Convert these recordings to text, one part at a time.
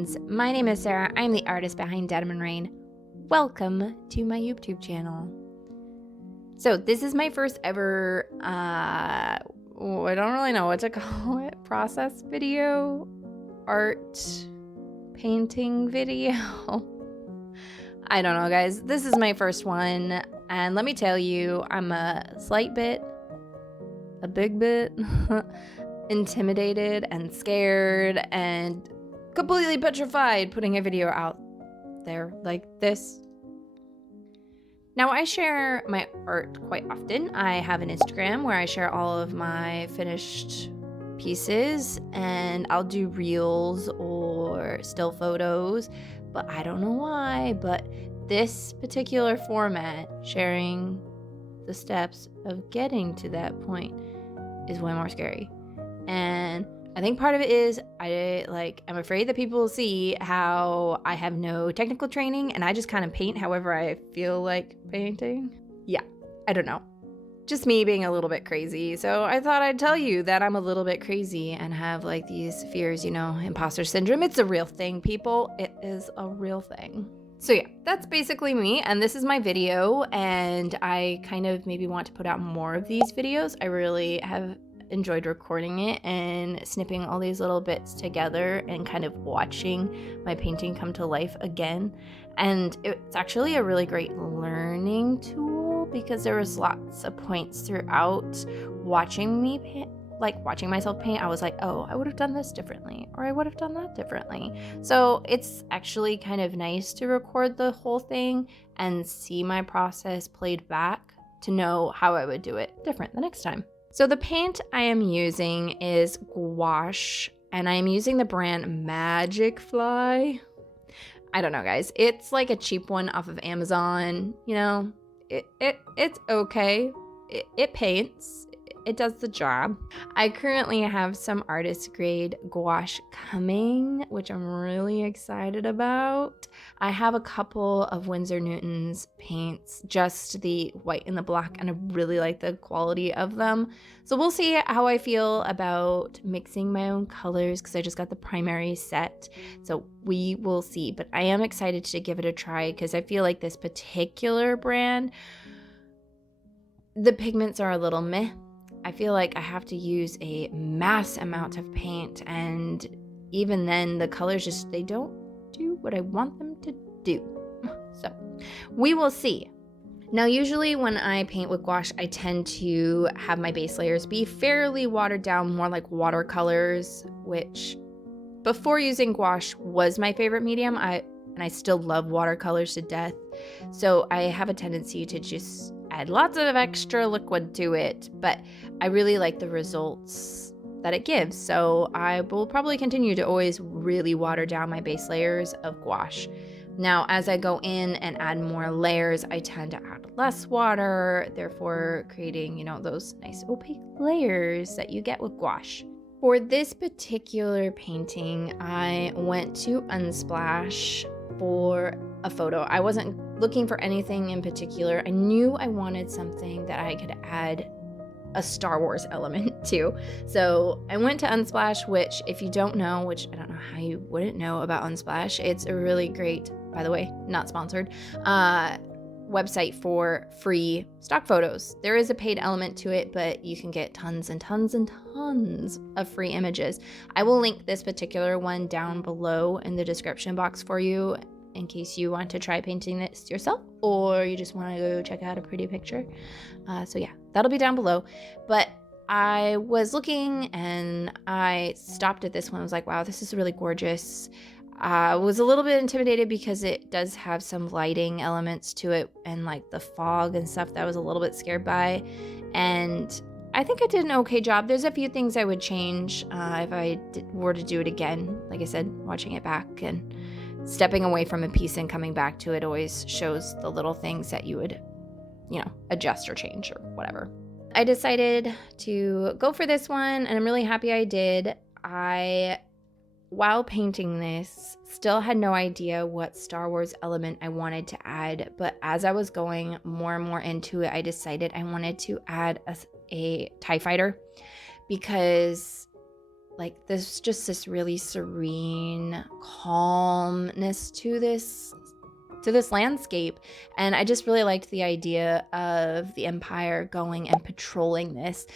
friends, my name is Sarah. I'm the artist behind Denim and Rain. Welcome to my YouTube channel. So this is my first ever, I don't really know what to call it, process video, art, painting video. I don't know, guys. This is my first one, and let me tell you, I'm a big bit, intimidated and scared and completely petrified putting a video out there like this. Now, I share my art quite often. I have an Instagram where I share all of my finished pieces, and I'll do reels or still photos, but I don't know why, but this particular format, sharing the steps of getting to that point, is way more scary. And I think part of it is I'm afraid that people will see how I have no technical training and I just kind of paint however I feel like painting. Yeah, I don't know. Just me being a little bit crazy. So I thought I'd tell you that I'm a little bit crazy and have like these fears, imposter syndrome. It's a real thing, people. It is a real thing. So yeah, that's basically me, and this is my video, and I kind of maybe want to put out more of these videos. I really have enjoyed recording it and snipping all these little bits together and kind of watching my painting come to life again. And it's actually a really great learning tool because there was lots of points throughout watching me paint, watching myself paint. I was like, oh, I would have done this differently, or I would have done that differently. So it's actually kind of nice to record the whole thing and see my process played back to know how I would do it different the next time. So the paint I am using is Gouache, and I am using the brand Magicfly. I don't know, guys. It's like a cheap one off of Amazon. It's okay. It paints. It does the job. I currently have some artist grade gouache coming, which I'm really excited about. I have a couple of Winsor Newton's paints, just the white and the black, and I really like the quality of them. So we'll see how I feel about mixing my own colors because I just got the primary set. So we will see, but I am excited to give it a try because I feel like this particular brand, the pigments are a little meh. I feel like I have to use a mass amount of paint, and even then the colors they don't do what I want them to do. So we will see. Now, usually when I paint with gouache, I tend to have my base layers be fairly watered down, more like watercolors, which before using gouache was my favorite medium. And I still love watercolors to death. So I have a tendency to just add lots of extra liquid to it, but I really like the results that it gives. So I will probably continue to always really water down my base layers of gouache. Now, as I go in and add more layers, I tend to add less water, therefore creating, those nice opaque layers that you get with gouache. For this particular painting, I went to Unsplash for a photo. I wasn't looking for anything in particular. I knew I wanted something that I could add a Star Wars element to. So I went to Unsplash, which if you don't know, which I don't know how you wouldn't know about Unsplash, it's a really great, by the way, not sponsored, website for free stock photos. There is a paid element to it, but you can get tons and tons and tons of free images. I will link this particular one down below in the description box for you in case you want to try painting this yourself or you just want to go check out a pretty picture. So yeah, that'll be down below. But I was looking and I stopped at this one. I was like, wow, this is really gorgeous. I was a little bit intimidated because it does have some lighting elements to it and like the fog and stuff that I was a little bit scared by. And I think I did an okay job. There's a few things I would change if I were to do it again. Like I said, watching it back and stepping away from a piece and coming back to it always shows the little things that you would, adjust or change or whatever. I decided to go for this one, and I'm really happy I did. While painting this, still had no idea what Star Wars element I wanted to add, but as I was going more and more into it, I decided I wanted to add a TIE fighter because like there's just this really serene calmness to this landscape. And I just really liked the idea of the Empire going and patrolling this,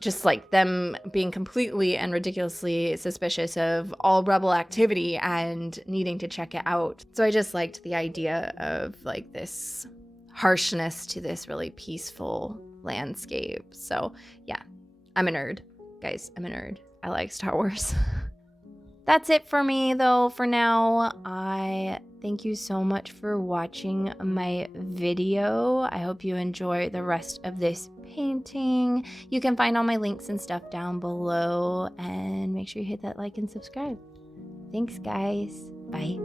just like them being completely and ridiculously suspicious of all rebel activity and needing to check it out. So I just liked the idea of like this harshness to this really peaceful landscape. So yeah, I'm a nerd, guys. I'm a nerd. I like Star Wars. That's it for me though for now. I thank you so much for watching my video. I hope you enjoy the rest of this painting. You can find all my links and stuff down below, and make sure you hit that like and subscribe. Thanks guys. Bye.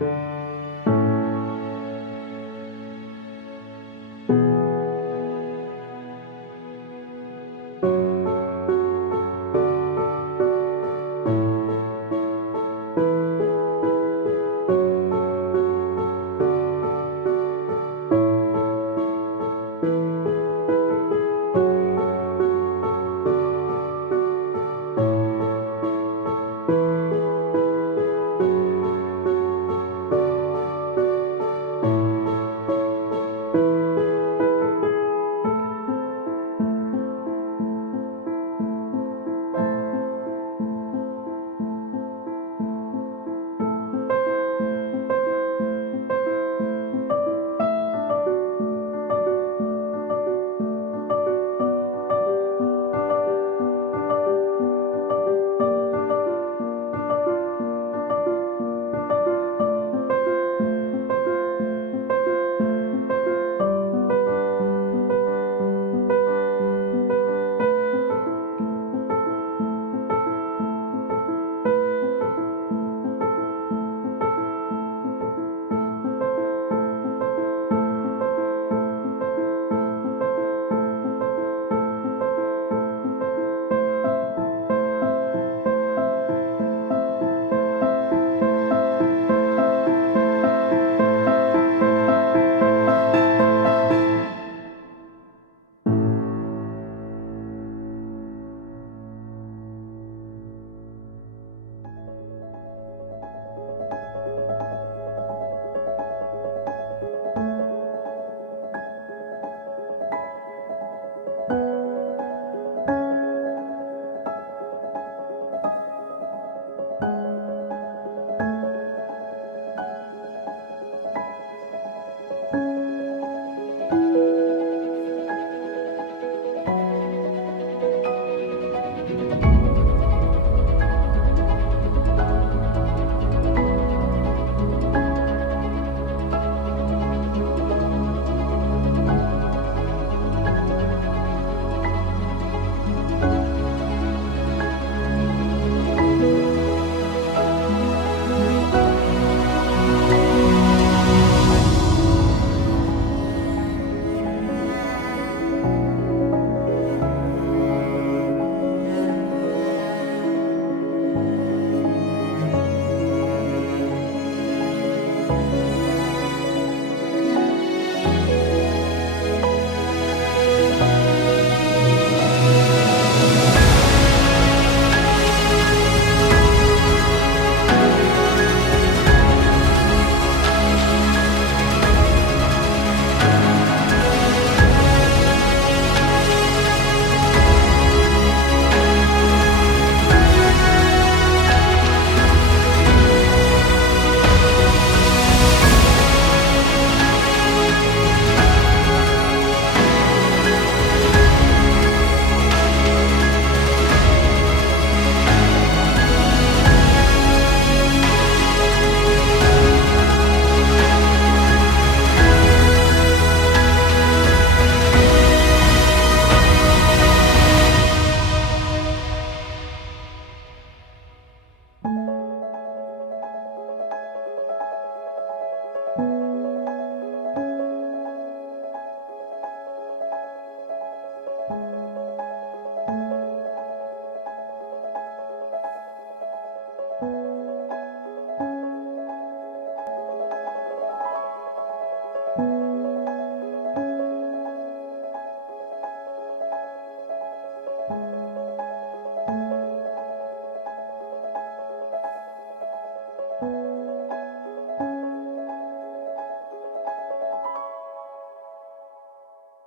you.